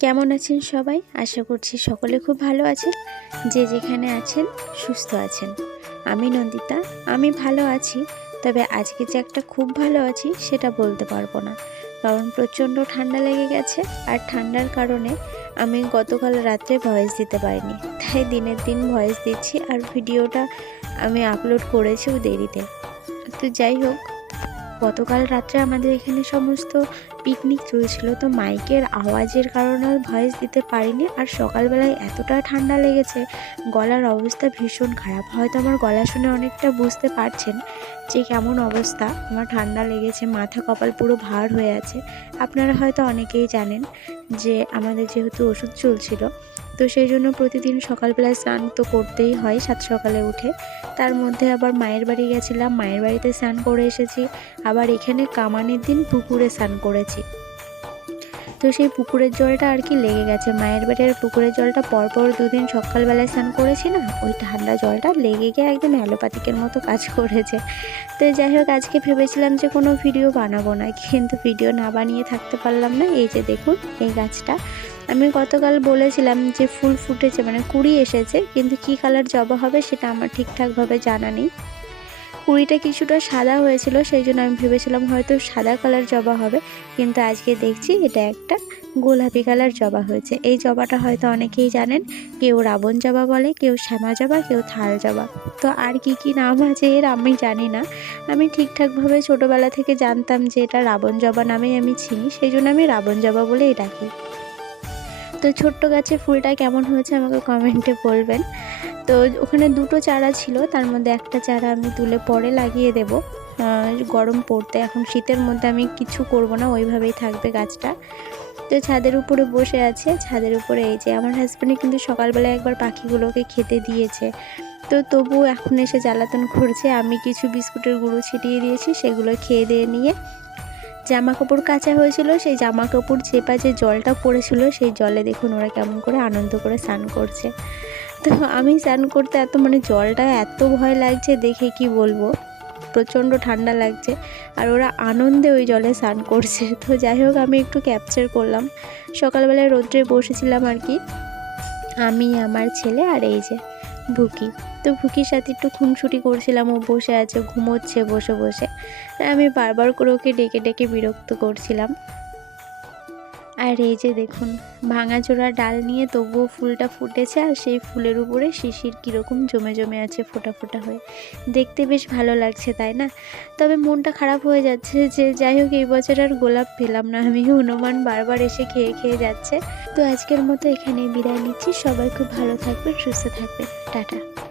কেমন আছেন সবাই? আশা করছি সকলে খুব ভালো আছেন। যে যেখানে আছেন, সুস্থ আছেন। আমি নন্দিতা, আমি ভালো আছি, তবে আজকে যে একটা খুব ভালো আছি সেটা বলতে পারব না। কারণ প্রচণ্ড ঠান্ডা লেগে গেছে আর ঠান্ডার কারণে আমি গতকাল রাত্রে ভয়েস দিতে পারিনি। তাই দিনের দিন ভয়েস দিচ্ছি আর ভিডিওটা আমি আপলোড করেছিও দেরিতে। তো যাই হোক, গতকাল রাত্রে আমাদের এখানে সমস্ত পিকনিক চলছিল, তো মাইকের আওয়াজের কারণে ভয়েস দিতে পারিনি আর সকালবেলায় এতটা ঠান্ডা লেগেছে, গলার অবস্থা ভীষণ খারাপ। হয়তো আমার গলা শুনে অনেকটা বুঝতে পারছেন যে কেমন অবস্থা। আমার ঠান্ডা লেগেছে, মাথা কপাল পুরো ভার হয়ে আছে। আপনারা হয়তো অনেকেই জানেন যে আমাদের যেহেতু ওষুধ চলছিল, তো সেই জন্য প্রতিদিন সকালবেলায় স্নান তো করতেই হয় সাত সকালে উঠে। তার মধ্যে আবার মায়ের বাড়ি গেছিলাম, মায়ের বাড়িতে স্নান করে এসেছি। আবার এখানে কামানের দিন পুকুরে স্নান করেছি। তো সেই পুকুরের জলটা আর কি লেগে গেছে। মায়ের বাড়ির পুকুরের জলটা পরপর দুদিন সকালবেলায় স্নান করেছি না, ওই ঠান্ডা জলটা লেগে গিয়ে একদম অ্যালোপ্যাথিকের মতো কাজ করেছে। তো যাই হোক, আজকে ভেবেছিলাম যে কোনো ভিডিও বানাবো না, কিন্তু ভিডিও না বানিয়ে থাকতে পারলাম না। এই যে দেখুন, এই গাছটা। আমি গতকাল বলেছিলাম যে ফুল ফুটেছে মানে কুড়ি এসেছে, কিন্তু কি কালার জবা হবে সেটা আমার ঠিকঠাকভাবে জানা নেই। কুড়িটা কিছুটা সাদা হয়েছিল, সেই জন্য আমি ভেবেছিলাম হয়তো সাদা কালার জবা হবে। কিন্তু আজকে দেখছি এটা একটা গোলাপি কালার জবা হয়েছে। এই জবাটা হয়তো অনেকেই জানেন, কেউ রাবণ জবা বলে, কেউ শ্যামা জবা, কেউ থাল জবা। তো আর কি কি নাম আছে এর আমি জানি না। আমি ঠিকঠাকভাবে ছোটোবেলা থেকে জানতাম যে এটা রাবণ জবা নামেই আমি চিনি, সেই জন্য আমি রাবণ জবা বলেই ডাকি। তো ছোট্ট গাছে ফুলটা কেমন হয়েছে আমাকে কমেন্টে বলবেন। তো ওখানে দুটো চারা ছিল, তার মধ্যে একটা চারা আমি তুলে পরে লাগিয়ে দেব। গরম পড়তে, এখন শীতের মধ্যে আমি কিছু করব না, ওইভাবেই থাকবে গাছটা। তো ছাদের উপরে বসে আছে, ছাদের উপরে এই যে আমার হাজব্যান্ডে কিন্তু সকালবেলা একবার পাখিগুলোকে খেতে দিয়েছে। তো তবু এখন এসে জ্বালাতন করছে, আমি কিছু বিস্কুটের গুঁড়ো ছিটিয়ে দিয়েছি, সেগুলো খেয়ে দিয়ে নিয়ে জামা কাপড় কাচা হয়েছিল, সেই জামা কাপড় চেপা যে জলটা পড়েছিল, সেই জলে দেখুন ওরা কেমন করে আনন্দ করে স্নান করছে। তো আমি স্নান করতে এত মানে জলটা এত ভয় লাগছে দেখে কি বলব? প্রচণ্ড ঠান্ডা লাগছে। আর ওরা আনন্দে ওই জলে স্নান করছে। তো যাই হোক, আমি একটু ক্যাপচার করলাম। সকালবেলায় রোদ্রে বসেছিলাম আর কি। আমি, আমার ছেলে আর এই যে ভুকি। তো ভুকির সাথে একটু খুনসুটি করছিলাম। ও বসে আছে, ঘুমোচ্ছে, বসে বসে। আমি বারবার করে ওকে ডেকে ডেকে বিরক্ত করছিলাম। আর এই যে দেখুন ভাঙা ভাঙাচোরা ডাল নিয়ে তবুও ফুলটা ফুটেছে আর সেই ফুলের উপরে শিশির কীরকম জমে জমে আছে ফোটা ফোটা হয়ে। দেখতে বেশ ভালো লাগছে, তাই না? তবে মনটা খারাপ হয়ে যাচ্ছে যে যাই হোক, এই বছর আর গোলাপ পেলাম না। আমি হনুমান বারবার এসে খেয়ে খেয়ে যাচ্ছে। তো আজকের মতো এখানে বিদায় নিচ্ছি। সবাই খুব ভালো থাকবেন, সুস্থ থাকবেন। টাটা।